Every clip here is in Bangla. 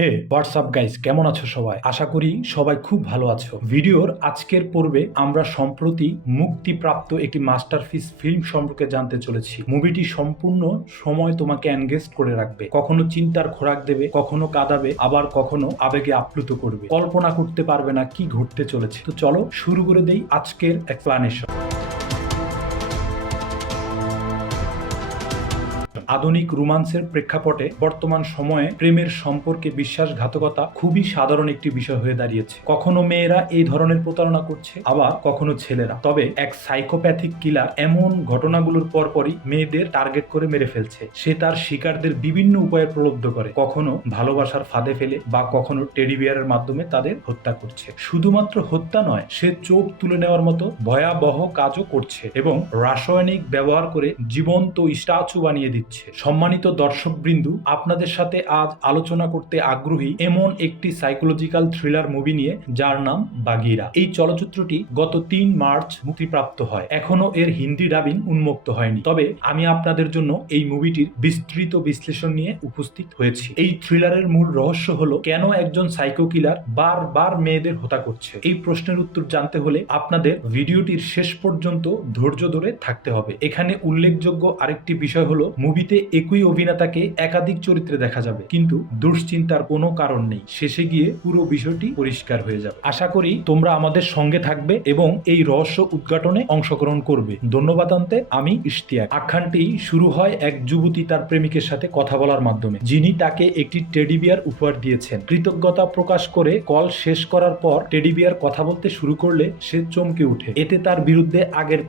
হে হোয়াটসঅ্যাপ গাইস, কেমন আছো সবাই? আশা করি সবাই খুব ভালো আছো। ভিডিওর আজকের পর্বে আমরা সম্প্রতি মুক্তিপ্রাপ্ত একটি মাস্টারপিস ফিল্ম সম্পর্কে জানতে চলেছি। মুভিটি সম্পূর্ণ সময় তোমাকে এনগেজ করে রাখবে, কখনো চিন্তার খোরাক দেবে, কখনো কাঁদাবে, আবার কখনো আবেগে আপ্লুত করবে। কল্পনা করতে পারবে না কি ঘটতে চলেছে। তো চলো শুরু করে দেই আজকের এক্সপ্লানেশন। আধুনিক রোমান্সের প্রেক্ষাপটে বর্তমান সময়ে প্রেমের সম্পর্কে বিশ্বাসঘাতকতা খুবই সাধারণ একটি বিষয় হয়ে দাঁড়িয়েছে। কখনো মেয়েরা এই ধরনের প্রতারণা করছে, আবার কখনো ছেলেরা। তবে এক সাইকোপ্যাথিক কিলার এমন ঘটনাগুলোর পরপরই মেয়েদের টার্গেট করে মেরে ফেলছে। সে তার শিকারদের বিভিন্ন উপায়ে প্রলুব্ধ করে, কখনো ভালোবাসার ফাঁদে ফেলে বা কখনো টেডি বিয়ারের মাধ্যমে তাদের হত্যা করছে। শুধুমাত্র হত্যা নয়, সে চোখ তুলে নেওয়ার মতো ভয়াবহ কাজও করছে এবং রাসায়নিক ব্যবহার করে জীবন্ত স্ট্যাচু বানিয়ে দিচ্ছে। সম্মানিত দর্শকবৃন্দু, আপনাদের সাথে আজ আলোচনা করতে আগ্রহী এমন একটি সাইকোলজিক্যাল থ্রিলার মুভি নিয়ে, যার নাম বাগিরা। এই চলচ্চিত্রটি গত ৩ মার্চ মুক্তিপ্রাপ্ত হয়। এখনো এর হিন্দি ডাবিং উন্মুক্ত হয়নি, তবে আমি আপনাদের জন্য এই মুভিটির বিস্তৃত বিশ্লেষণ নিয়ে উপস্থিত হয়েছি। এই থ্রিলারের মূল রহস্য হলো কেন একজন সাইকো কিলার বারবার মেয়েদের হত্যা করছে। এই প্রশ্নের উত্তর জানতে হলে আপনাদের ভিডিওটির শেষ পর্যন্ত ধৈর্য ধরে থাকতে হবে। এখানে উল্লেখযোগ্য আরেকটি বিষয় হলো মুভিতে একই অভিনেতাকে একাধিক চরিত্রে দেখা যাবে, কিন্তু দুশ্চিন্তার কোনো কারণ নেই। শেষে গিয়ে পুরো বিষয়টি পরিষ্কার হয়ে যাবে। আশা করি তোমরা আমাদের সঙ্গে থাকবে এবং এই রহস্য উদ্ঘাটনে অংশগ্রহণ করবে। ধন্যবাদ আনতে আমি ইশতিয়াক। আখ্যানটি শুরু হয় এক যুবতী তার প্রেমিকের সাথে কথা বলার মাধ্যমে, যিনি তাকে একটি টেডি বিয়ার উপহার দিয়েছেন। কৃতজ্ঞতা প্রকাশ করে কল শেষ করার পর টেডি বিয়ার কথা বলতে শুরু করলে সে চমকে ওঠে। এতে তার বিরুদ্ধে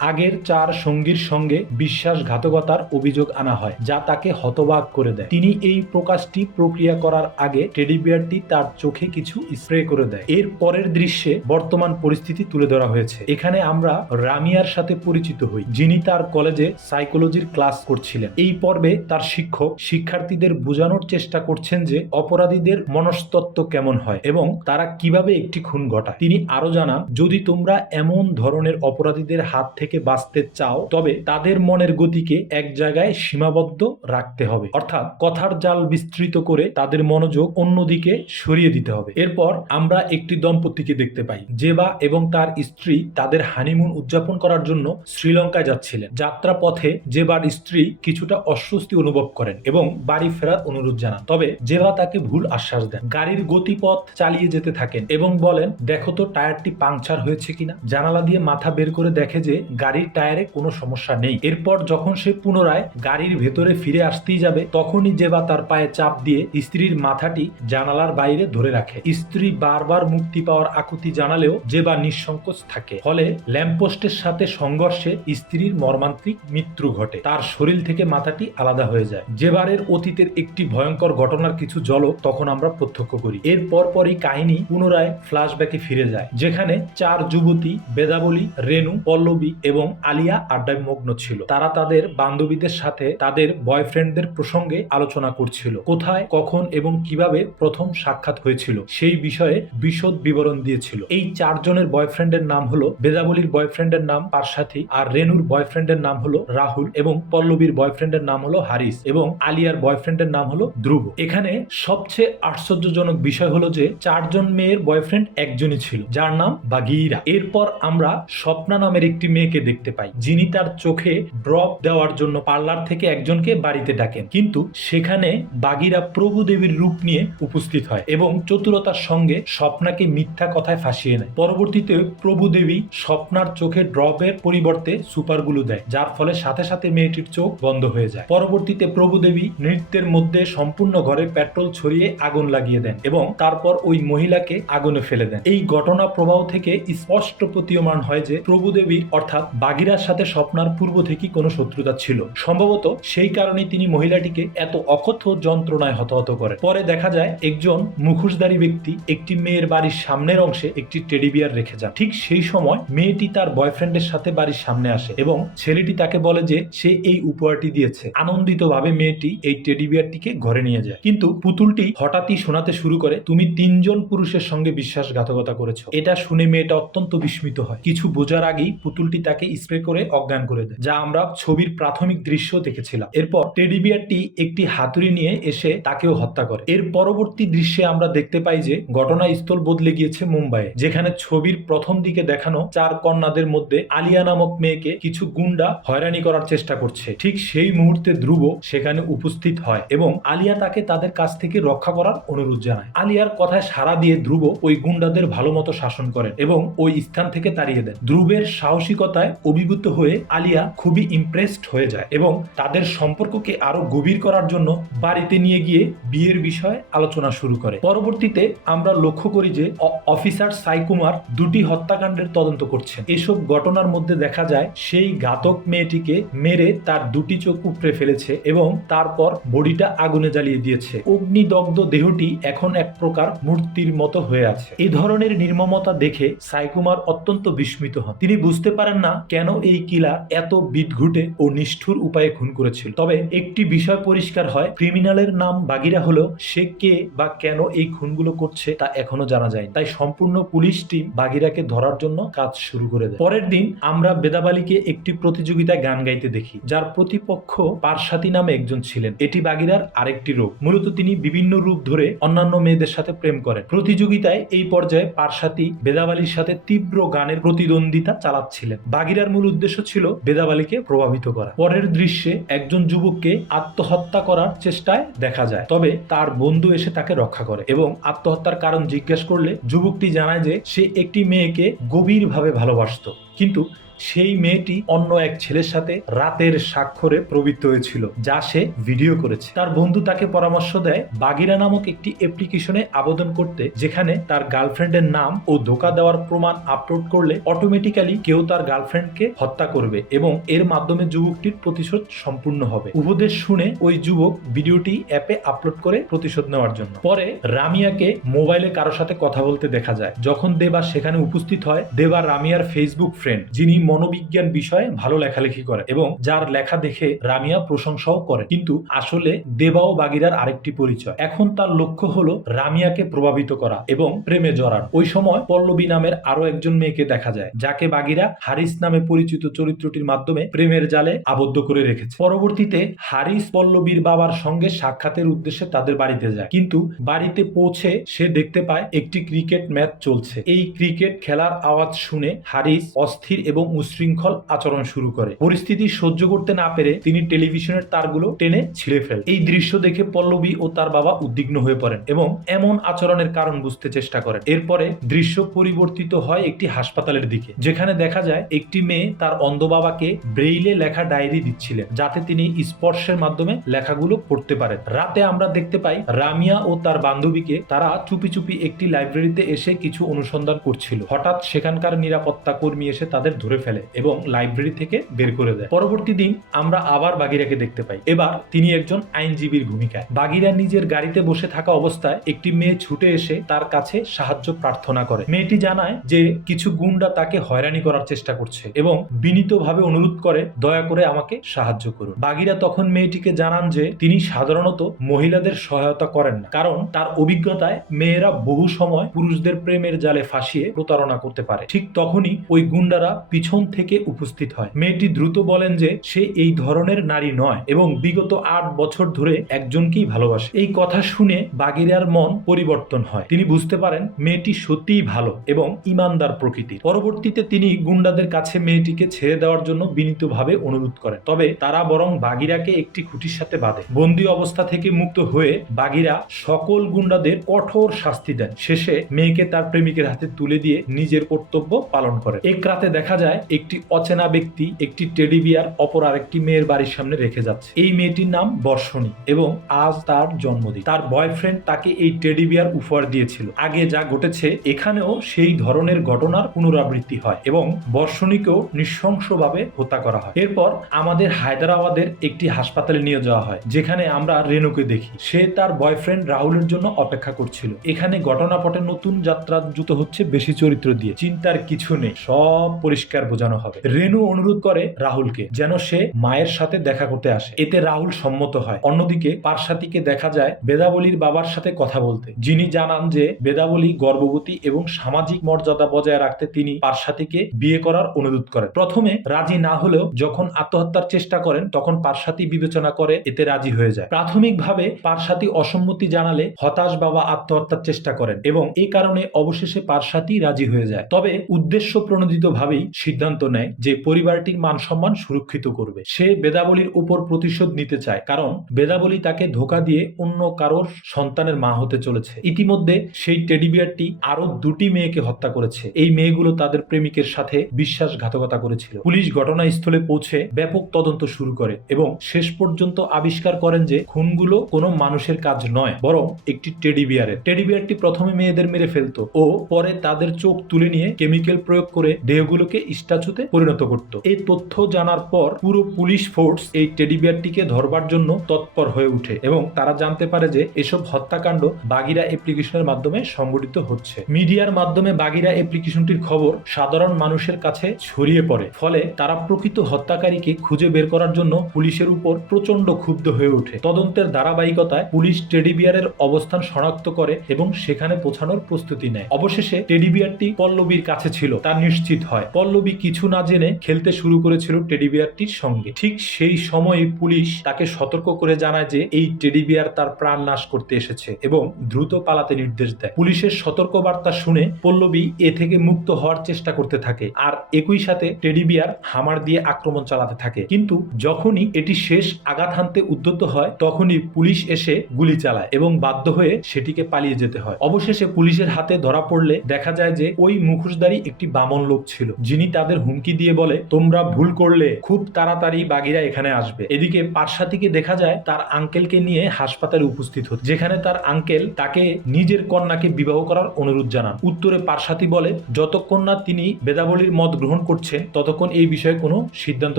আগের ৪ সঙ্গীর সঙ্গে বিশ্বাসঘাতকতার অভিযোগ আনা হয়, যা তাকে হতবাক করে দেয়। তিনি এই প্রকাশটি প্রক্রিয়া করার আগে টেডি বিয়ারটি তার চোখে কিছু স্প্রে করে দেয়। এর পরের দৃশ্যে বর্তমান পরিস্থিতি তুলে ধরা হয়েছে। এখানে আমরা রামিয়ার সাথে পরিচিত হই, যিনি তার কলেজে সাইকোলজির ক্লাস করছিলেন। এই পর্বে তার শিক্ষক শিক্ষার্থীদের বোঝানোর চেষ্টা করছেন যে অপরাধীদের মনস্তত্ত্ব কেমন হয় এবং তারা কিভাবে একটি খুন ঘটায়। তিনি আরো জানান, যদি তোমরা এমন ধরনের অপরাধীদের হাত থেকে বাঁচতে চাও, তবে তাদের মনের গতিকে এক জায়গায় সীমাবদ্ধ রাখতে হবে, অর্থাৎ কথার জাল বিস্তৃত করে তাদের মনোযোগ অন্যদিকে সরিয়ে দিতে হবে। এরপর আমরা একটি দম্পতিকে দেখতে পাই। জেবা এবং তার স্ত্রী তাদের হানিমুন উদযাপন করার জন্য শ্রীলঙ্কায় যাচ্ছিলেন। যাত্রা পথে জেবার স্ত্রী কিছুটা অস্বস্তি অনুভব করেন এবং বাড়ি ফেরার অনুরোধ জানান। তবে জেবা তাকে ভুল আশ্বাস দেন। গাড়ির গতিপথ চালিয়ে যেতে থাকেন এবং বলেন, দেখো তো টায়ারটি পাংচার হয়েছে কিনা। জানালা দিয়ে মাথা বের করে দেখে যে গাড়ির টায়ারে কোনো সমস্যা নেই। এরপর যখন সে পুনরায় গাড়ির ভেতরে ফিরে আসতেই যাবে, তখনই জেবা তার পায়ে চাপ দিয়ে স্ত্রীর মাথাটি জানালার বাইরে ধরে রাখে। স্ত্রী বারবার মুক্তি পাওয়ার আকুতি জানালেও জেবা নিঃসংকোচ থাকে। ফলে ল্যাম্পপোস্টের সাথে সংঘর্ষে স্ত্রীর মর্মান্তিক মৃত্যু ঘটে। তার শরীর থেকে মাথাটি আলাদা হয়ে যায়। জেবারের অতীতের একটি ভয়ঙ্কর ঘটনার কিছু ঝলক তখন আমরা প্রত্যক্ষ করি। এর পরপরই কাহিনী পুনরায় ফ্ল্যাশব্যাকে ফিরে যায়, যেখানে ৪ যুবতী বেদাবলী, রেনু, পল্লবী এবং আলিয়া আড্ডায় মগ্ন ছিল। তারা তাদের বান্ধবীদের সাথে তাদের বয়ফ্রেন্ডদের প্রসঙ্গে আলোচনা করছিল। কোথায়, কখন এবং কিভাবে প্রথম সাক্ষাৎ হয়েছিল সেই বিষয়ে বিশদ বিবরণ দিয়েছিল। এই ৪ জনের বয়ফ্রেন্ডের নাম হলো, বেদাবলীর বয়ফ্রেন্ডের নাম পারসাথী, আর রেনুর বয়ফ্রেন্ডের নাম হলো রাহুল, এবং পল্লবীর বয়ফ্রেন্ডের নাম হলো হারিস, এবং আলিয়ার বয়ফ্রেন্ডের নাম হলো ধ্রুব। এখানে সবচেয়ে আশ্চর্যজনক বিষয় হলো যে ৪ জন মেয়ের বয়ফ্রেন্ড একজনই ছিল, যার নাম বাগিরা। এরপর আমরা স্বপ্না নামের একটি মেয়েকে দেখতে পাই, যিনি তার চোখে ড্রপ দেওয়ার জন্য পার্লার থেকে একজনকে বাড়িতে ডাকেন। কিন্তু সেখানে বাগিরা প্রভু দেবীর রূপ নিয়ে উপস্থিত হয় এবং চতুরতার সঙ্গে স্বপ্নাকে মিথ্যা কথায় ফাঁসিয়ে নেয়। পরবর্তীতে প্রভু দেবী স্বপ্নার চোখে ড্রপের পরিবর্তে সুপারগুলো দেয়, যার ফলে সাথে সাথে মেয়েটির চোখ বন্ধ হয়ে যায়। পরবর্তীতে প্রভু দেবী নৃত্যের মধ্যে সম্পূর্ণ ঘরে পেট্রোল ছড়িয়ে আগুন লাগিয়ে দেন এবং তারপর ওই মহিলাকে আগুনে ফেলে দেন। এই ঘটনা প্রবাহ থেকে স্পষ্ট প্রতীয়মান হয় যে প্রভু দেবীর অর্থাৎ বাগিরার সাথে স্বপ্নার পূর্ব থেকেই কোনো শত্রুতা ছিল। সম্ভবত সেই কারণেই তিনি মহিলাটিকে এত অকথ্য যন্ত্রণায় হতাহত করেন। পরে দেখা যায় একজন মুখোশধারী ব্যক্তি একটি মেয়ের বাড়ির সামনের অংশে একটি টেডি বিয়ার রেখে যান। ঠিক সেই সময় মেয়েটি তার বয়ফ্রেন্ডের সাথে বাড়ির সামনে আসে এবং ছেলেটি তাকে বলে যে সে এই উপহারটি দিয়েছে। আনন্দিত ভাবে মেয়েটি এই টেডি বিয়ারটিকে ঘরে নিয়ে যায়, কিন্তু পুতুলটি হঠাৎই শোনাতে শুরু করে, তুমি ৩ জন পুরুষের সঙ্গে বিশ্বাসঘাতকতা করেছো। এটা শুনে মেয়েটা অত্যন্ত বিস্মিত হয়। কিছু বোঝার আগেই পুতুলটি তাকে স্প্রে করে অজ্ঞান করে দেয়, যা আমরা ছবির প্রাথমিক দৃশ্য দেখেছিলাম। এরপর টেডি বিয়ারটি একটি হাতুড়ি নিয়ে এসে তাকেও হত্যা করে। এর পরবর্তী দৃশ্যে আমরা দেখতে পাই যে ঘটনাস্থল বদলে গিয়েছে মুম্বাইয়ে, যেখানে ছবির প্রথম দিকে দেখানো 4 কন্যাদের মধ্যে আলিয়া নামক মেয়েকে কিছু গুন্ডা হয়রানি করার চেষ্টা করছে। ঠিক সেই মুহূর্তে ধ্রুব সেখানে উপস্থিত হয় এবং আলিয়া তাকে তাদের কাছ থেকে রক্ষা করার অনুরোধ জানায়। আলিয়ার কথায় সাড়া দিয়ে ধ্রুব ওই গুন্ডাদের ভালো মতো শাসন করেন এবং ওই স্থান থেকে তাড়িয়ে দেন। ধ্রুবের সাহসিকতায় অভিভূত হয়ে আলিয়া খুবই ইমপ্রেসড হয়ে যায় এবং তাদের সম্পর্ককে আরো গভীর করার জন্য বাড়িতে নিয়ে গিয়ে বিয়ের বিষয়ে আলোচনা শুরু করে। পরবর্তীতে আমরা লক্ষ্য করি যে অফিসার সাই কুমার দুটি হত্যাকাণ্ডের তদন্ত করছেন। এসব ঘটনার মধ্যে দেখা যায় সেই ঘাতক মেয়েটিকে মেরে তার দুটি চোখ উপড়ে ফেলেছে এবং তারপর বডিটা আগুনে জ্বালিয়ে দিয়েছে। অগ্নিদগ্ধ দেহটি এখন এক প্রকার মূর্তির মতো হয়ে আছে। এই ধরনের নির্মমতা দেখে সাই কুমার অত্যন্ত বিস্মিত হন। তিনি বুঝতে পারেন না কেন এই কিলার এত বিদঘুটে ও নিষ্ঠুর উপায়ে খুন করেছিল। তবে একটি বিষয় পরিষ্কার হয়, ক্রিমিনালের নাম বাগিরা হলেও সে কে বা কেন এই খুনগুলো করছে তা এখনো জানা যায়নি। তাই সম্পূর্ণ পুলিশ টিম বাগিরাকে ধরার জন্য কাজ শুরু করে দেয়। পরের দিন আমরা বেদাবালিকে একটি প্রতিযোগিতায় গান গাইতে দেখি, যার প্রতিপক্ষ পারসাতি নামে একজন ছিলেন। এটি বাগিরার আরেকটি রূপ। মূলত তিনি বিভিন্ন রূপ ধরে অন্যান্য মেয়েদের সাথে প্রেম করেন। প্রতিযোগিতায় এই পর্যায়ে পারসাতি বেদাবালির সাথে তীব্র গানের প্রতিদ্বন্দ্বিতা চালাচ্ছিলেন। বাগিরার মূল উদ্দেশ্য ছিল বেদাবালিকে প্রভাবিত করা। পরের দৃশ্যে একজন যুবককে আত্মহত্যা করার চেষ্টায় দেখা যায়, তবে তার বন্ধু এসে তাকে রক্ষা করে এবং আত্মহত্যার কারণ জিজ্ঞেস করলে যুবকটি জানায় যে সে একটি মেয়েকে গভীরভাবে ভালোবাসতো, কিন্তু সেই মেয়েটি অন্য এক ছেলের সাথে রাতের স্বাক্ষরে প্রবৃত্ত হয়েছিল, যা সে ভিডিও করেছে। তার বন্ধু তাকে পরামর্শ দেয় বাগিরা নামক একটি অ্যাপ্লিকেশনে আবেদন করতে, যেখানে তার গার্লফ্রেন্ডের নাম ও ধোঁকা দেওয়ার প্রমাণ আপলোড করলে অটোমেটিক্যালি কেউ তার গার্লফ্রেন্ডকে হত্যা করবে এবং এর মাধ্যমে যুবকটির প্রতিশোধ সম্পূর্ণ হবে। উপদেশ শুনে ওই যুবক ভিডিওটি অ্যাপে আপলোড করে প্রতিশোধ নেওয়ার জন্য। পরে রামিয়াকে মোবাইলে কারো সাথে কথা বলতে দেখা যায়। যখন দেবা সেখানে উপস্থিত হয়, দেবা রামিয়ার ফেসবুক ফ্রেন্ড, যিনি মনোবিজ্ঞান বিষয়ে ভালো লেখালেখি করে এবং যার লেখা দেখে রামিয়া প্রশংসাও করে। কিন্তু আসলে দেবাও বাগিরার আরেকটি পরিচয়। এখন তার লক্ষ্য হলো রামিয়াকে প্রভাবিত করা এবং প্রেমে জড়ানো। ওই সময় পল্লবী নামের আরো একজন মেয়েকে দেখা যায়, যাকে বাগিরা হারিস নামে পরিচিত চরিত্রটির মাধ্যমে প্রেমের জালে আবদ্ধ করে রেখেছে। পরবর্তীতে হারিস পল্লবীর বাবার সঙ্গে সাক্ষাতের উদ্দেশ্যে তাদের বাড়িতে যায়, কিন্তু বাড়িতে পৌঁছে সে দেখতে পায় একটি ক্রিকেট ম্যাচ চলছে। এই ক্রিকেট খেলার আওয়াজ শুনে হারিস অস্থির এবং উশৃঙ্খল আচরণ শুরু করে। পরিস্থিতি সহ্য করতে না পেরে তিনি টেলিভিশনের তারগুলো টেনে ছিঁড়ে ফেলেন। এই দৃশ্য দেখে পল্লবী ও তার বাবা উদ্বিগ্ন হয়ে পড়েন এবং এমন আচরণের কারণ বুঝতে চেষ্টা করেন। এরপরে দৃশ্য পরিবর্তিত হয় একটি হাসপাতালের দিকে, যেখানে দেখা যায় একটি মেয়ে তার অন্ধ বাবাকে ব্রেইলে লেখা ডায়েরি দিচ্ছিলেন, যাতে তিনি স্পর্শের মাধ্যমে লেখাগুলো পড়তে পারেন। রাতে আমরা দেখতে পাই রামিয়া ও তার বান্ধবীকে তারা চুপি চুপি একটি লাইব্রেরিতে এসে কিছু অনুসন্ধান করছিল। হঠাৎ সেখানকার নিরাপত্তা কর্মী এসে তাদের ধরে ফেলে এবং লাইব্রেরি থেকে বের করে দেয়। পরবর্তী দিন আমরা আবার বাগিরাকে দেখতে পাই। এবার তিনি একজন আইনজীবীর ভূমিকায়। বাগিরা নিজের গাড়িতে বসে থাকা অবস্থায় একটি মেয়ে ছুটে এসে তার কাছে সাহায্য প্রার্থনা করে। মেয়েটি জানায় যে কিছু গুন্ডা তাকে হয়রানি করার চেষ্টা করছে এবং বিনীতভাবে অনুরোধ করে দয়া করে আমাকে সাহায্য করুন। বাগিরা তখন মেয়েটিকে জানান যে তিনি সাধারণত মহিলাদের সহায়তা করেন না, কারণ তার অভিজ্ঞতায় মেয়েরা বহু সময় পুরুষদের প্রেমের জালে ফাঁসিয়ে প্রতারণা করতে পারে। ঠিক তখনই ওই গুন্ডারা পিছন থেকে উপস্থিত হয়। মেয়েটি দ্রুত বলেন যে সে এই ধরনের নারী নয় এবং বিগত 8 বছর ধরে একজনকেই ভালোবাসে। এই কথা শুনে বাগিরার মন পরিবর্তন হয়। তিনি বুঝতে পারেন মেয়েটি সত্যিই ভালো এবং ইমানদার প্রকৃতির। পরবর্তীতে তিনি গুন্ডাদের কাছে মেয়েটিকে ছেড়ে দেওয়ার জন্য বিনীতভাবে অনুরোধ করেন, তবে তারা বরং বাগিরাকে একটি খুঁটির সাথে বাঁধে। বন্দী অবস্থা থেকে মুক্ত হয়ে বাগিরা সকল গুন্ডাদের কঠোর শাস্তি দেন। শেষে মেয়েকে তার প্রেমিকের হাতে তুলে দিয়ে নিজের কর্তব্য পালন করে। এক রাতে দেখা যায় একটি অচেনা ব্যক্তি একটি টেডি বিয়ার অপর আরেকটি মেয়ের বাড়ির সামনে রেখে যাচ্ছে। এই মেয়েটির নাম বর্ষণী এবং আজ তার জন্মদিন। তার বয়ফ্রেন্ড তাকে এই টেডি বিয়ার উপহার দিয়েছিল। আগে যা ঘটেছে এখানেও সেই ধরনের ঘটনার পুনরাবৃত্তি হয় এবং বর্ষণীকেও নৃশংসভাবে হত্যা করা হয়। এরপর আমাদের হায়দ্রাবাদের একটি হাসপাতালে নিয়ে যাওয়া হয়, যেখানে আমরা রেনুকে দেখি। সে তার বয়ফ্রেন্ড রাহুলের জন্য অপেক্ষা করছিল। এখানে ঘটনাপটে নতুন যাত্রা যুক্ত হচ্ছে বেশি চরিত্র দিয়ে। চিন্তার কিছু নেই, সব পরিষ্কার বোঝানো হবে। রেনু অনুরোধ করে রাহুলকে যেন সে মায়ের সাথে দেখা করতে আসে। এতে রাহুল সম্মত হয়। অন্যদিকে পার্বতীকে দেখা যায় বেদাবলীর বাবার সাথে কথা বলতে, যিনি জানান যে বেদাবলী গর্ভবতী এবং সামাজিক মর্যাদা বজায় রাখতে তিনি পার্বতীকে বিয়ে করার অনুরোধ করেন। প্রথমে রাজি না হলেও যখন আত্মহত্যার চেষ্টা করেন তখন পার্বতী বিবেচনা করে এতে রাজি হয়ে যায়। প্রাথমিকভাবে পার্বতী অসম্মতি জানালে হতাশ বাবা আত্মহত্যার চেষ্টা করেন এবং এই কারণে অবশেষে পার্বতী রাজি হয়ে যায়। তবে উদ্দেশ্য প্রণোদিত ভাবেই সিদ্ধান্ত নেয় যে পরিবারটির মান সম্মান সুরক্ষিত করবে। সে বেদাবলীর উপর প্রতিশোধ নিতে চায়, কারণ বেদাবলী তাকে ধোঁকা দিয়ে অন্য কারোর সন্তানের মা হতে চলেছে। ইতিমধ্যে সেই টেডি বিয়ারটি আরো 2টি মেয়েকে হত্যা করেছে। এই মেয়েগুলো তাদের প্রেমিকের সাথে বিশ্বাসঘাতকতা করেছিল। পুলিশ ঘটনাস্থলে পৌঁছে ব্যাপক তদন্ত শুরু করে এবং শেষ পর্যন্ত আবিষ্কার করেন যে খুনগুলো কোনো মানুষের কাজ নয়, বরং একটি টেডি বিয়ারের। টেডি বিয়ারটি প্রথমে মেয়েদের মেরে ফেলতো ও পরে তাদের চোখ তুলে নিয়ে কেমিক্যাল প্রয়োগ করে দেহগুলোকে স্ট্যাচুতে পরিণত করত। এই তথ্য জানার পর পুরো পুলিশ ফোর্স এই টেডি বিয়ারটিকে ধরবার জন্য তৎপর হয়ে ওঠে এবং তারা জানতে পারে যে এসব হত্যাকাণ্ড বাগিরা অ্যাপ্লিকেশনের মাধ্যমে সংগঠিত হচ্ছে। মিডিয়ার মাধ্যমে বাগিরা অ্যাপ্লিকেশনটির খবর সাধারণ মানুষের কাছে ছড়িয়ে পড়ে, ফলে তারা প্রকৃত হত্যাকারীকে খুঁজে বের করার জন্য পুলিশের উপর প্রচন্ড ক্ষুব্ধ হয়ে ওঠে। তদন্তের ধারাবাহিকতায় পুলিশ টেডি বিয়ারের অবস্থান শনাক্ত করে এবং সেখানে পৌঁছানোর প্রস্তুতি নেয়। অবশেষে টেডি বিয়ারটি পল্লবীর কাছে ছিল তা নিশ্চিত হয়। পল্লবী কিছু না জেনে খেলতে শুরু করেছিল টেডি বিয়ারটির সঙ্গে। ঠিক সেই সময়ে পুলিশ তাকে সতর্ক করে জানায় যে এই টেডি বিয়ার তার প্রাণ নাশ করতে এসেছে এবং দ্রুত পালাতে নির্দেশ দেয়। পুলিশের সতর্কবার্তা শুনে পল্লবী এ থেকে মুক্ত হওয়ার চেষ্টা করতে থাকে আর একই সাথে টেডি বিয়ার হামার দিয়ে আক্রমণ চালাতে থাকে। কিন্তু যখনই এটি শেষ আঘাত হানতে উদ্যত হয় তখনই পুলিশ এসে গুলি চালায় এবং বাধ্য হয়ে সেটিকে পালিয়ে যেতে হয়। অবশেষে পুলিশের হাতে ধরা পড়লে দেখা যায় যে ওই মুখোশধারী একটি বামন লোক ছিল, যিনি তাদের হুমকি দিয়ে বলে, তোমরা ভুল করলে খুব তাড়াতাড়ি বাগিরা এখানে আসবে। এদিকে পার্বতীকে দেখা যায় তার আঙ্কেলকে নিয়ে হাসপাতালে উপস্থিত হচ্ছে, যেখানে তার আঙ্কেল তাকে নিজের কন্যাকে বিবাহ করার অনুরোধ জানান। উত্তরে পার্বতী বলে যতক্ষণ না তিনি বেদাবলীর মত গ্রহণ করছেন ততক্ষণ এই বিষয়ে কোনো সিদ্ধান্ত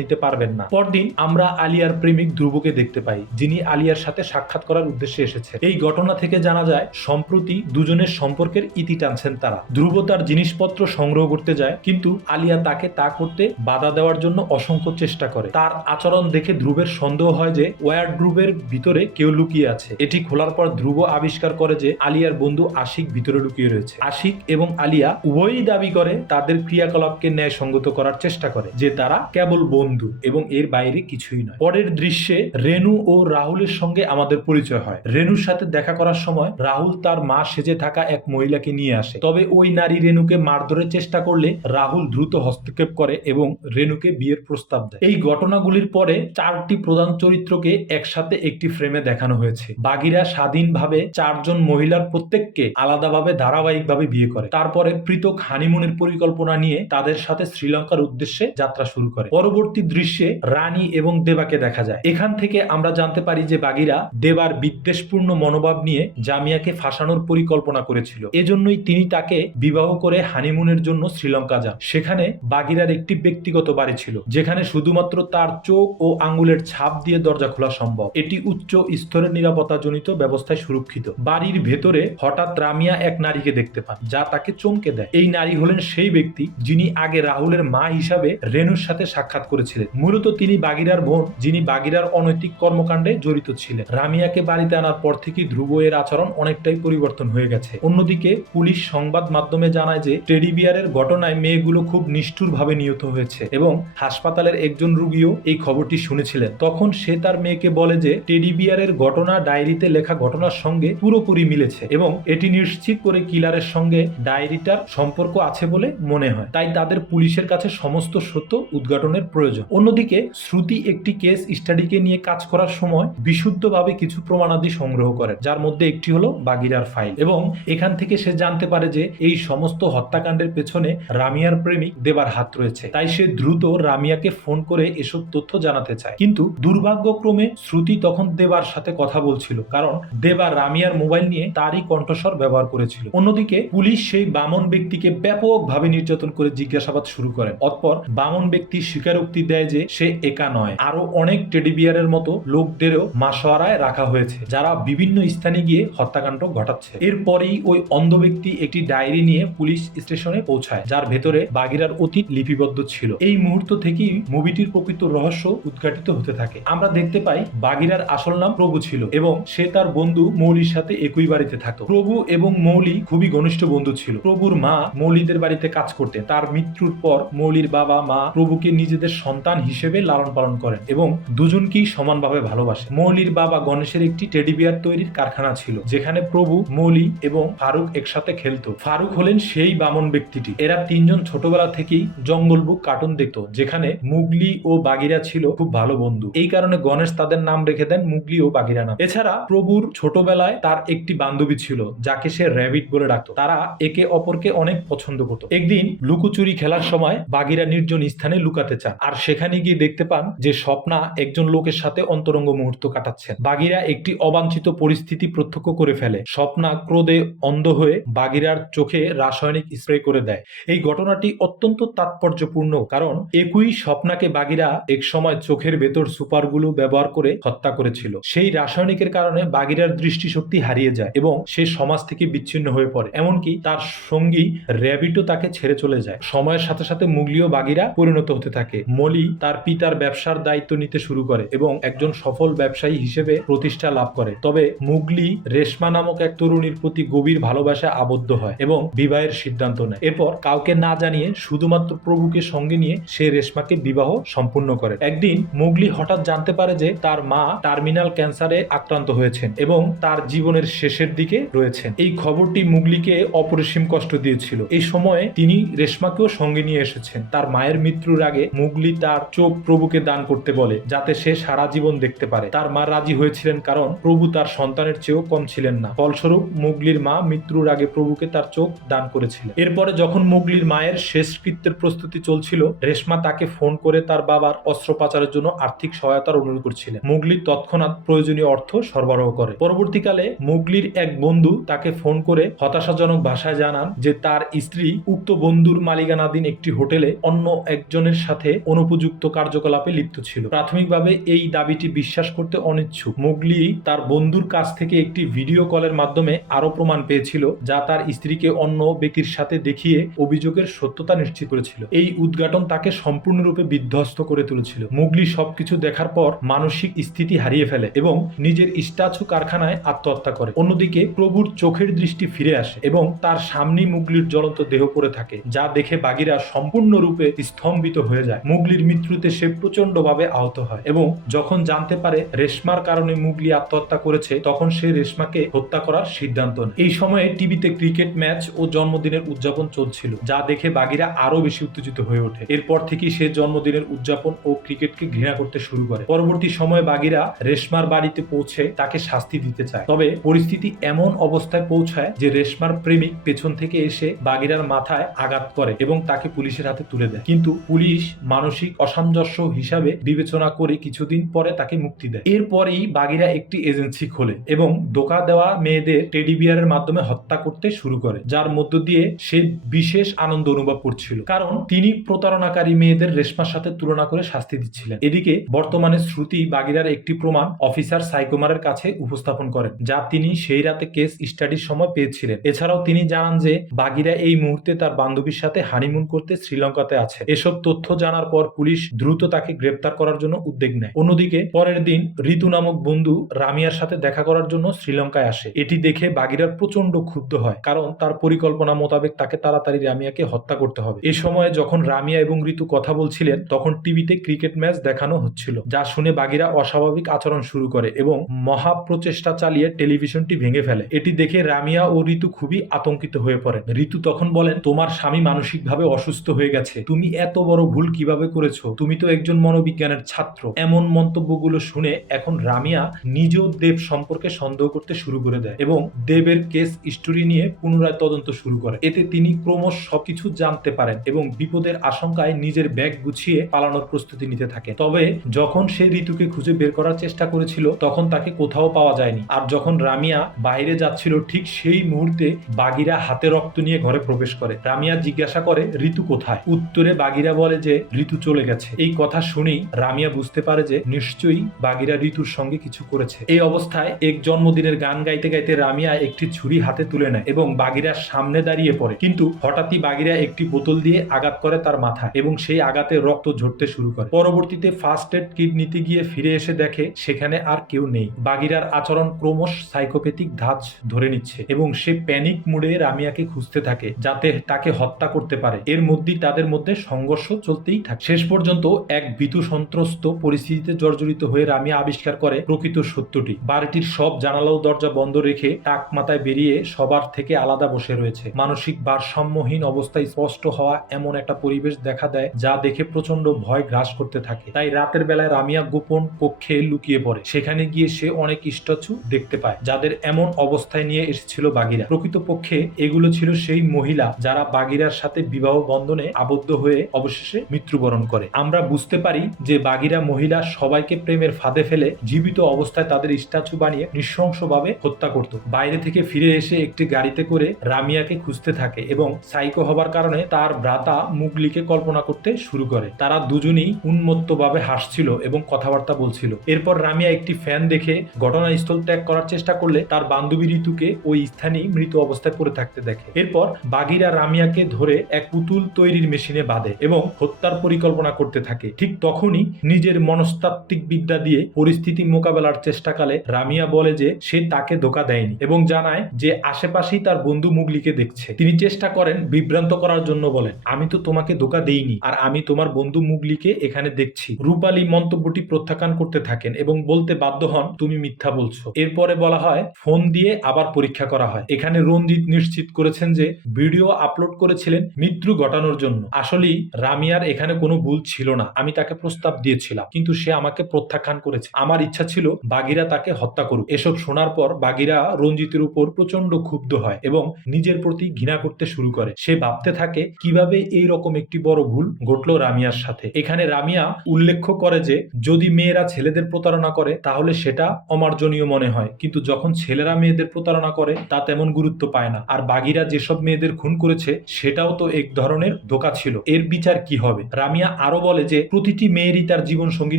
নিতে পারবেন না। পরদিন আমরা আলিয়ার প্রেমিক ধ্রুবকে দেখতে পাই, যিনি আলিয়ার সাথে সাক্ষাৎ করার উদ্দেশ্যে এসেছে। এই ঘটনা থেকে জানা যায় সম্প্রতি দুজনের সম্পর্কের ইতি টানছেন তারা। ধ্রুব তার জিনিসপত্র সংগ্রহ করতে যায়, কিন্তু আলিয়া তাকে তা করতে বাধা দেওয়ার জন্য অসংখ্য চেষ্টা করে। তার আচরণ দেখে ধ্রুবের সন্দেহ হয় যে ওয়ারড্রোবের ভিতরে কেউ লুকিয়ে আছে। এটি খোলার পর ধ্রুব আবিষ্কার করে যে আলিয়ার বন্ধু আশিক ভিতরে লুকিয়ে রয়েছে। আশিক এবং আলিয়া উভয়ই দাবি করে তাদের ক্রিয়াকলাপকে ন্যায়সঙ্গত করার চেষ্টা করে যে তারা কেবল বন্ধু এবং এর বাইরে কিছুই নয়। পরের দৃশ্যে রেনু ও রাহুলের সঙ্গে আমাদের পরিচয় হয়। রেনুর সাথে দেখা করার সময় রাহুল তার মা সেজে থাকা এক মহিলাকে নিয়ে আসে, তবে ওই নারী রেনুকে মারধরের চেষ্টা করলে রাহুল দ্রুত হস্তক্ষেপ করে এবং রেনুকে বিয়ের প্রস্তাব দেয়। এই ঘটনাগুলির পরে 4টি প্রধান চরিত্রকে একসাথে একটি ফ্রেমে দেখানো হয়েছে। বাগিরা স্বাধীনভাবে 4 জন মহিলার প্রত্যেককে আলাদাভাবে ধারাবাহিকভাবে বিয়ে করে, তারপরে পৃথক হানিমুনের পরিকল্পনা নিয়ে তাদের সাথে শ্রীলঙ্কার উদ্দেশ্যে যাত্রা শুরু করে। পরবর্তী দৃশ্যে রানী এবং দেবাকে দেখা যায়। এখান থেকে আমরা জানতে পারি যে বাগিরা দেবার বিদ্বেষপূর্ণ মনোভাব নিয়ে জামিয়াকে ফাঁসানোর পরিকল্পনা করেছিল। এজন্যই তিনি তাকে বিবাহ করে হানিমুনের জন্য শ্রীলঙ্কা যান। সেখানে বাগিরার একটি ব্যক্তিগত বাড়ি ছিল, যেখানে শুধুমাত্র তার চোখ ও আঙ্গুলের ছাপ দিয়ে দরজা খোলা সম্ভব। এটি উচ্চ স্তরের নিরাপত্তাজনিত ব্যবস্থায় সুরক্ষিত। বাড়ির ভেতরে হঠাৎ রামিয়া এক নারীকে দেখতে পান, যা তাকে চমকে দেয়। এই নারী হলেন সেই ব্যক্তি যিনি আগে রাহুলের মা হিসাবে রেনুর সাথে সাক্ষাৎ করেছিলেন। মূলত তিনি বাগিরার বোন, যিনি বাগিরার অনৈতিক কর্মকাণ্ডে জড়িত ছিলেন। রামিয়াকে বাড়িতে আনার পর থেকে ধ্রুব এর আচরণ অনেকটাই পরিবর্তন হয়ে গেছে। অন্যদিকে পুলিশ সংবাদ মাধ্যমে জানায় যে টেডি বিয়ারের ঘটনায় মেয়েগুলো খুব নিষ্ঠুরভাবে নিহত হয়েছে এবং হাসপাতালের একজন রোগীও এই খবরটি শুনেছিলেন। তখন সে তার মেয়েকে বলে যে টেডি বিয়ারের ঘটনা ডায়েরিতে লেখা ঘটনার সঙ্গে পুরোপুরি মিলেছে এবং এটি নিশ্চিত করে কিলারের সঙ্গে ডায়েরিটার সম্পর্ক আছে বলে মনে হয়। তাই তাদের পুলিশের কাছে সমস্ত সত্য উদ্ঘাটনের প্রয়োজন। অন্যদিকে শ্রুতি একটি কেস স্টাডিকে নিয়ে কাজ করার সময় বিশুদ্ধভাবে কিছু প্রমাণাদি সংগ্রহ করেন, যার মধ্যে একটি হলো বাগিরার ফাইল, এবং এখান থেকে সে জানতে পারে যে এই সমস্ত হত্যাকাণ্ডের পেছনে রামিয়ার প্রেমিক দেবার হাত রয়েছে। তাই সে দ্রুত রামিয়াকে ফোন করে এসব তথ্য জানাতে চায়, কিন্তু দুর্ভাগ্যক্রমে শ্রুতি তখন দেবার সাথে কথা বলছিল, কারণ দেবা রামিয়ার মোবাইল নিয়ে তারই কণ্ঠস্বর ব্যবহার করেছিল। অন্যদিকে পুলিশ সেই বামন ব্যক্তিকে ব্যাপকভাবে নির্যাতন করে জিজ্ঞাসাবাদ শুরু করেন। অতঃপর বামন ব্যক্তি স্বীকারোক্তি দেয় যে সে একা নয়, আরো অনেক টেডি বিয়ারের মতো লোকদেরও মাসোয়ারায় রাখা হয়েছে, যারা বিভিন্ন স্থানে গিয়ে হত্যাকাণ্ড ঘটাচ্ছে। এরপরেই ওই অন্ধ ব্যক্তি একটি ডায়েরি নিয়ে পুলিশ স্টেশনে পৌঁছায়, যার ভেতরে বাগিরার প্রতি লিপিবদ্ধ ছিল। এই মুহূর্ত থেকেই মুভিটির প্রকৃত রহস্য উদ্ঘাটিত হতে থাকে। আমরা দেখতে পাই বাগিরার আসল নাম প্রভু ছিল এবং সে তার বন্ধু মৌলির সাথে একই বাড়িতে থাকত। প্রভু এবং মৌলি খুবই ঘনিষ্ঠ বন্ধু ছিল। প্রভুর মা মৌলিদের বাড়িতে কাজ করতেন। তার মৃত্যুর পর মৌলির বাবা মা প্রভুকে নিজেদের সন্তান হিসেবে লালন পালন করেন এবং দুজনকেই সমানভাবে ভালোবাসে। মৌলির বাবা গণেশের একটি টেডি বিয়ার তৈরির কারখানা ছিল, যেখানে প্রভু, মৌলি এবং ফারুক একসাথে খেলতো। ফারুক হলেন সেই বামন ব্যক্তিটি। এরা তিনজন ছোটবেলা থেকেই জঙ্গল বুক কার্টুন দেখতো, যেখানে মুগলি ও বাগিরা ছিল খুব ভালো বন্ধু। এই কারণে গণেশ তাদের নাম রেখে দেন মুগলি ও বাগিরা নাম। এছাড়া প্রভুর ছোটবেলায় তার একটি বান্ধবী ছিল, যাকে সে র্যাবিট বলে ডাকতো। তারা একে অপরকে অনেক পছন্দ করত। একদিন লুকোচুরি খেলার সময় বাগিরা নির্জন স্থানে লুকাতে চান, আর সেখানে গিয়ে দেখতে পান যে স্বপ্না একজন লোকের সাথে অন্তরঙ্গ মুহূর্ত কাটাচ্ছেন। বাগিরা একটি অবাঞ্ছিত পরিস্থিতি প্রত্যক্ষ করে ফেলে। স্বপ্না ক্রোধে অন্ধ হয়ে বাগিরার চোখে রাসায়নিক স্প্রে করে দেয়। এই ঘটনাটি অত্যন্ত তাৎপর্যপূর্ণ, কারণ একই স্বপ্নাকে বাগিরা এক সময় চোখের ভেতর সুপারগুলো ব্যবহার করে হত্যা করেছিল। সেই রাসায়নিকের কারণে বাগিরার দৃষ্টিশক্তি হারিয়ে যায় এবং সে সমাজ থেকে বিচ্ছিন্ন হয়ে পড়ে। এমনকি তার সঙ্গী র্যাবিটও তাকে ছেড়ে চলে যায়। সময়ের সাথে সাথে মুগলি ও বাগিরা পরিণত হতে থাকে। মলি তার পিতার ব্যবসার দায়িত্ব নিতে শুরু করে এবং একজন সফল ব্যবসায়ী হিসেবে প্রতিষ্ঠা লাভ করে। তবে মুগলি রেশমা নামক এক তরুণীর প্রতি গভীর ভালোবাসা আবদ্ধ হয় এবং বিবাহের সিদ্ধান্ত নেয়। এরপর কাউকে না জানিয়ে শুধুমাত্র প্রভুকে সঙ্গে নিয়ে সে রেশমাকে বিবাহ সম্পূর্ণ করে। একদিন মুগলি হঠাৎ জানতে পারে যে তার মা টার্মিনাল ক্যান্সারে আক্রান্ত হয়েছেন এবং তার জীবনের শেষের দিকে রয়েছেন। এই খবরটি মুগলিকে অপরিসীম কষ্ট দিয়েছিল। এই সময়ে তিনি রেশমাকেও সঙ্গে নিয়ে এসেছেন। তার মায়ের মৃত্যুর আগে মুগলি তার চোখ প্রভুকে দান করতে বলে, যাতে সে সারা জীবন দেখতে পারে। তার মা রাজি হয়েছিলেন, কারণ প্রভু তার সন্তানের চেয়েও কম ছিলেন না। ফলস্বরূপ মুগলির মা মৃত্যুর আগে প্রভুকে তার চোখ দান করেছিলেন। এরপরে যখন মুগলির মায়ের শেষকৃত্যের প্রস্তুতি চলছিল, রেশমা তাকে ফোন করে তার বাবার অস্ত্রোপচারের জন্য আর্থিক সহায়তার অনুরোধ করছিলেন। মুগলি তৎক্ষণাৎ প্রয়োজনীয় অর্থ সরবরাহ করে। পরবর্তীকালে মুগলির এক বন্ধু তাকে ফোন করে হতাশাজনক ভাষায় জানান যে তার স্ত্রী উক্ত বন্ধুর মালিকানাধীন একটি হোটেলে অন্য একজনের সাথে অনুপযুক্ত কার্যকলাপে লিপ্ত ছিল। প্রাথমিকভাবে এই দাবিটি বিশ্বাস করতে অনিচ্ছুক। মুগলি তার বন্ধুর কাছ থেকে একটি ভিডিও কলের মাধ্যমে আরো প্রমাণ পেয়েছিল, যা তার স্ত্রীকে অন্য ব্যক্তির সাথে দেখিয়ে অভিযোগের সত্যতা নিশ্চিত করেছিল। এই উদ্ঘাটন তাকে সম্পূর্ণরূপে বিধ্বস্ত করে তুলেছিল। মুগলি সবকিছু দেখার পর মানসিক স্থিতি হারিয়ে ফেলে এবং নিজের স্ট্যাচু কারখানায় আত্মহত্যা করে। অন্যদিকে প্রভুর চোখের দৃষ্টি ফিরে আসে এবং তার সামনেই মুগলির জ্বলন্ত দেহ পড়ে থাকে, যা দেখে বাগিরা সম্পূর্ণরূপে স্তম্ভিত হয়ে যায়। মুগলির মৃত্যুতে সে প্রচন্ডভাবে আহত হয় এবং যখন জানতে পারে রেশমার কারণে মুগলি আত্মহত্যা করেছে, তখন সে রেশমাকে হত্যা করার সিদ্ধান্ত নেয়। এই সময়ে টিভিতে ক্রিকেট ম্যাচ ও জন্মদিনের উদযাপন চলছিল, যা দেখে বাগিরা আরো বেশি উত্তেজিত হয়ে ওঠে। এরপর থেকেই সে জন্মদিনের উদযাপন ও ক্রিকেটকে ঘৃণা করতে শুরু করে। পরবর্তী সময়ে বাগিরা রেশমার বাড়িতে পৌঁছে তাকে শাস্তি দিতে চায়। তবে পরিস্থিতি এমন অবস্থায় পৌঁছায় যে রেশমার প্রেমিক পেছন থেকে এসে বাগিরার মাথায় আঘাত করে এবং তাকে পুলিশের হাতে তুলে দেয়। কিন্তু পুলিশ মানসিক অসামঞ্জস্য হিসাবে বিবেচনা করে কিছুদিন পরে তাকে মুক্তি দেয়। এরপরেই বাগিরা একটি এজেন্সি খোলে এবং ধোঁকা দেওয়া মেয়েদের টেডি বিয়ারের মাধ্যমে হত্যা করতে শুরু করে, যার মধ্য দিয়ে সে বিশেষ আনন্দ অনুভব করছিল, কারণ তিনি প্রতারণাকারী মেয়েদের রেশমার সাথে তুলনা করে শাস্তি দিচ্ছিলেন। এদিকে বর্তমানে শ্রুতি বাগিরার একটি প্রমাণ অফিসার সাইকোমারের কাছে উপস্থাপন করেন, যা তিনি সেই রাতে কেস স্টাডির সময় পেয়েছিলেন। এছাড়াও তিনি জানান যে বাগিরা এই মুহূর্তে তার বান্ধবীর সাথে হানিমুন করতে শ্রীলঙ্কাতে আছে। এসব তথ্য জানার পর পুলিশ দ্রুত তাকে গ্রেপ্তার করার জন্য উদ্যোগ নেয়। অন্যদিকে পরের দিন ঋতু নামক বন্ধু রামিয়ার সাথে দেখা করার জন্য শ্রীলঙ্কায় আসে। এটি দেখে বাগিরার প্রচন্ড ক্ষুব্ধ হয়, কারণ তার পরিকল্পনা মোতাবেক তাকে তাড়াতাড়ি রামিয়াকে হত্যা করতে হবে। এই সময়ে যখন রামিয়া এবং ঋতু কথা বলছিলেন, তখন টিভিতে ক্রিকেট ম্যাচ দেখানো হচ্ছিল, যা শুনে বাগিরা অস্বাভাবিক আচরণ শুরু করে এবং মহা প্রচেষ্টা চালিয়ে টেলিভিশনটি ভেঙে ফেলে। এটি দেখে রামিয়া ও ঋতু খুবই আতঙ্কিত হয়ে পড়ে। ঋতু তখন বলেন, তোমার স্বামী মানসিকভাবে অসুস্থ হয়ে গেছে, তুমি এত বড় ভুল কিভাবে করেছো? তুমি তো একজন মনোবিজ্ঞানের ছাত্র। এমন মন্তব্যগুলো শুনে এখন রামিয়া নিজেও দেব সম্পর্কে সন্দেহ করতে শুরু করে দেয় এবং দেবের কেস স্টোরি নিয়ে পুনরায় তদন্ত শুরু করে। এতে তিনি ক্রমশ সবকিছু জানতে পারেন এবং বিপদের আশঙ্কায় নিজের ব্যাগ গুছিয়ে পালানোর প্রস্তুতি নিতে থাকে। তবে যখন সে ঋতুকে খুঁজে বের করার চেষ্টা করেছিল, তখন তাকে কোথাও পাওয়া যায়নি। আর যখন রামিয়া বাইরে যাচ্ছিল, ঠিক সেই মুহূর্তে বাগিরা হাতে রক্ত নিয়ে ঘরে প্রবেশ করে। রামিয়া জিজ্ঞাসা করে, ঋতু কোথায়? উত্তরে বাগিরা বলে যে ঋতু চলে গেছে। এই কথা শুনেই রামিয়া বুঝতে পারে যে নিশ্চয়ই বাগিরা ঋতুর সঙ্গে কিছু করেছে। এই অবস্থায় এক জন্মদিনের গান গাইতে গাইতে রামিয়া একটি ছুরি হাতে তুলে নেয় এবং বাগিরার সামনে দাঁড়িয়ে পড়ে। কিন্তু হঠাৎই বাগিরা একটি বোতল দিয়ে দিয়ে আঘাত করে তার মাথায় এবং সেই আঘাতে রক্ত ঝরতে শুরু করে। পরবর্তীতে ফার্স্ট এড কিট নিতে গিয়ে ফিরে এসে দেখে সেখানে আর কেউ নেই। বাগিরার আচরণ ক্রমশ সাইকোপ্যাথিক ধাঁচ ধরে নিচ্ছে এবং সে প্যানিক মুডে রামিয়াকে খুঁজতে থাকে যাতে তাকে হত্যা করতে পারে। এর মধ্যেই তাদের মধ্যে সংঘর্ষ চলতেই থাকে। শেষ পর্যন্ত এক ভীতু সন্ত্রস্ত পরিস্থিতিতে জর্জরিত হয়ে রামিয়া আবিষ্কার করে প্রকৃত সত্যটি। বাড়িটির সব জানালা ও দরজা বন্ধ রেখে টাক মাথায় বেরিয়ে সবার থেকে আলাদা বসে রয়েছে। মানসিক ভারসাম্যহীন অবস্থায় স্পষ্ট হওয়া এমন একটা পরিবেশ দেখা দেয় যা দেখে প্রচন্ড ভয় গ্রাস করতে থাকে। তাই রাতের বেলায় রামিয়া গোপন কক্ষে লুকিয়ে পড়ে। সেখানে গিয়ে সে অনেক স্ট্যাচু দেখতে পায় যাদের এমন অবস্থায় নিয়ে এসেছিল বাগিরা। প্রকৃতপক্ষে এগুলো ছিল সেই মহিলা যারা বাগিরার সাথে বিবাহ বন্ধনে আবদ্ধ হয়ে অবশেষে মৃত্যুবরণ করে। আমরা বুঝতে পারি যে বাগিরা মহিলা সবাইকে প্রেমের ফাঁদে ফেলে জীবিত অবস্থায় তাদের স্ট্যাচু বানিয়ে নৃশংসভাবে হত্যা করত। বাইরে থেকে ফিরে এসে একটি গাড়িতে করে রামিয়াকে খুঁজতে থাকে এবং সাইকো হবার কারণে তার ভ্রাতা মুগলিকে কল্পনা করতে শুরু করে। তারা দুজনই উন্মত্তভাবে হাসছিল এবং কথাবার্তা বলছিল। এরপর রামিয়া একটি ফ্যান দেখে ঘটনাস্থল ত্যাগ করার চেষ্টা করলে তার বান্ধবী ঋতুকে ওই স্থানেই মৃত অবস্থায় পড়ে থাকতে দেখে। এরপর বাগিরা রামিয়াকে ধরে এক পুতুল তৈরির মেশিনে বাঁধে এবং হত্যার পরিকল্পনা করতে থাকে। ঠিক তখনই নিজের মনস্তাত্ত্বিক বিদ্যা দিয়ে পরিস্থিতি মোকাবেলার চেষ্টাকালে রামিয়া বলে যে সে তাকে ধোঁকা দেয়নি এবং জানায় যে আশেপাশেই তার বন্ধু মুগলিকে দেখছে। তিনি চেষ্টা করেন বিভ্রান্ত করার জন্য, বলেন আমি তো তোমাকে ধোঁকা দেইনি আর আমি তোমার বন্ধু মুগলিকে এখানে দেখছি। রূপালী মন্তব্যটি প্রত্যাখ্যান করতে থাকেন এবং বলতে বাধ্য হন তুমি মিথ্যা বলছো। এরপরে বলা হয় ফোন দিয়ে আবার পরীক্ষা করা হয়। এখানে রঞ্জিত নিশ্চিত করেছেন যে ভিডিও আপলোড করেছিলেন মৃত্যু ঘটানোর জন্য। আসলেই রামিয়ার এখানে কোনো ভুল ছিল না। আমি তাকে প্রস্তাব দিয়েছিলাম কিন্তু সে আমাকে প্রত্যাখ্যান করেছে। আমার ইচ্ছা ছিল বাগিরা তাকে হত্যা করুক। এসব শোনার পর বাগিরা রঞ্জিতের উপর প্রচন্ড ক্ষুব্ধ হয় এবং নিজের প্রতি ঘৃণা করতে শুরু করে। সে ভাবতে থাকে কিভাবে এই রকম একটি বড় ভুল ঘটলো রামিয়ার সাথে। এখানে রামিয়া উল্লেখ করে যে যদি মেয়েরা ছেলেদের প্রতারণা করে তাহলে সেটা অমার্জনীয় মনে হয়, কিন্তু যখন ছেলেরা মেয়েদের প্রতারণা করে তা তেমন গুরুত্ব পায় না। আর বাগিরা যেসব মেয়েদের খুন করেছে সেটাও তো এক ধরনের ধোঁকা ছিল। এর বিচার কি হবে? রামিয়া আরো বলে যে প্রতিটি মেয়েরই তার জীবন সঙ্গী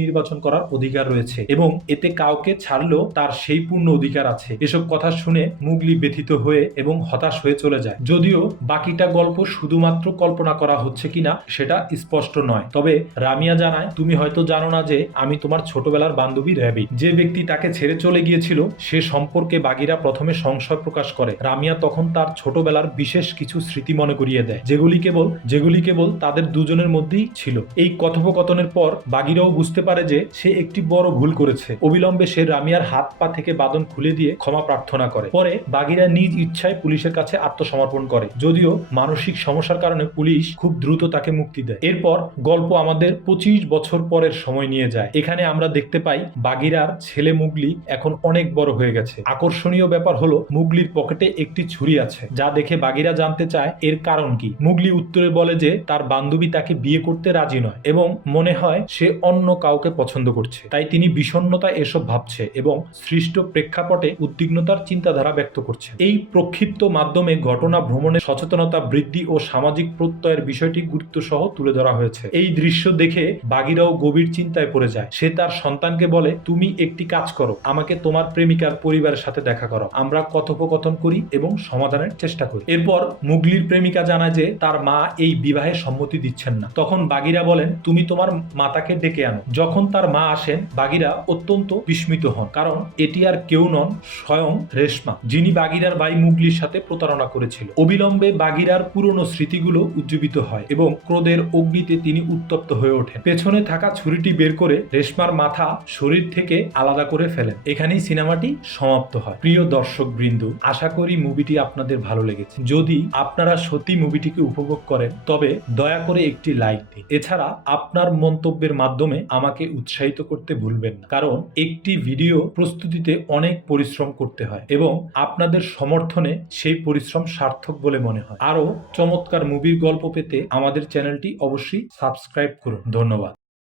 নির্বাচন করার অধিকার রয়েছে এবং এতে কাউকে ছাড়লেও তার সেই পূর্ণ অধিকার আছে। এসব কথা শুনে মুগলি ব্যথিত হয়ে এবং হতাশ হয়ে চলে যায়। যদিও বাকিটা গল্প শুধুমাত্র কল্পনা করা হচ্ছে কিনা সেটা স্পষ্ট নয়, তবে রামিয়া জানায় তুমি হয়তো জানো না যে আমি তোমার ছোটবেলার বান্ধবী র্যাবিট। যে ব্যক্তি তাকে ছেড়ে চলে গিয়েছিল সে সম্পর্কে বাগিরা প্রথমে সংশয় প্রকাশ করে। রামিয়া তখন তার ছোটবেলার বিশেষ কিছু স্মৃতি মনে করিয়ে দেয় যেগুলি কেবল তাদের দুজনের মধ্যেই ছিল। এই কথোপকথনের পর বাগিরাও বুঝতে পারে যে সে একটি বড় ভুল করেছে। অবিলম্বে সে রামিয়ার হাত পা থেকে বাঁধন খুলে দিয়ে ক্ষমা প্রার্থনা করে। পরে বাগিরা নিজ ইচ্ছায় পুলিশের কাছে আত্মসমর্পণ করে, যদিও মানসিক সমস্যার কারণে পুলিশ খুব দ্রুত তাকে মুক্তি দেয়। এরপর গল্প আমাদের 25 বছর পরের সময় নিয়ে যায়। এখানে আমরা দেখতে পাই বাগিরার ছেলে মুগলি এখন অনেক বড় হয়ে গেছে। আকর্ষণীয় ব্যাপার হলো মুগলির পকেটে একটি ছুরি আছে যা দেখে বাগিরা জানতে চায় এর কারণ কি। মুগলি উত্তরে বলে যে তার বান্ধবী তাকে বিয়ে করতে রাজি নয় এবং মনে হয় সে অন্য কাউকে পছন্দ করছে, তাই তিনি বিষণ্ণতায় এসব ভাবছে এবং সৃষ্ট প্রেক্ষাপটে উদ্বিগ্নতার চিন্তাধারা ব্যক্ত করছে। এই প্রক্ষিপ্ত মাধ্যমে ঘটনা ভ্রমণের সচেতনতা বৃদ্ধি ও সামাজিক প্রত্যয়ের বিষয়টি গুরুত্ব সহ তুলে ধরা হয়েছে। এই দৃশ্য দেখে বাগিরাও গভীর চিন্তায় পড়ে যায়। সে তার সন্তানকে বলে তুমি একটি কাজ করো, আমাকে তোমার প্রেমিকার পরিবারের সাথে দেখা করো, আমরা কথোপকথন করি এবং সমাধানের চেষ্টা করি। এরপর মুগলির প্রেমিকা জানায় যে তার মা এই বিবাহে সম্মতি দিচ্ছেন না। তখন বাগিরা বলেন তুমি তোমার মাতাকে ডেকে আনো। যখন তার মা আসেন বাগিরা অত্যন্ত বিস্মিত হন, কারণ এটি আর কেউ নন স্বয়ং রেশমা, যিনি বাগিরার ভাই মুগলির সাথে প্রতারণা করেছিল। অবিলম্বে বাগিরার পুরনো স্মৃতিগুলো উজ্জীবিত হয় এবং ক্রোধের অগ্নিতে তিনি উত্তপ্ত হয়ে ওঠেন। পেছনে থাকা ছুরিটি বের করে রেশমার মাথা শরীর থেকে আলাদা করে ফেলেন। এখানেই সিনেমাটি সমাপ্ত হয়। প্রিয় দর্শক বৃন্দ, আশা করি মুভিটি আপনাদের ভালো লেগেছে। যদি আপনারা সত্যি মুভিটিকে উপভোগ করেন তবে দয়া করে একটি লাইক দিন। এছাড়া আপনার মন্তব্যের মাধ্যমে আমাকে উৎসাহিত করতে ভুলবেন না, কারণ একটি ভিডিও প্রস্তুতিতে অনেক পরিশ্রম করতে হয় এবং আপনাদের সমর্থনে সেই পরিশ্রম সার্থক বলে মনে হয়। আরো চমৎকার মুভির গল্প পেতে আমাদের চ্যানেলটি অবশ্যই সাবস্ক্রাইব করুন। ধন্যবাদ।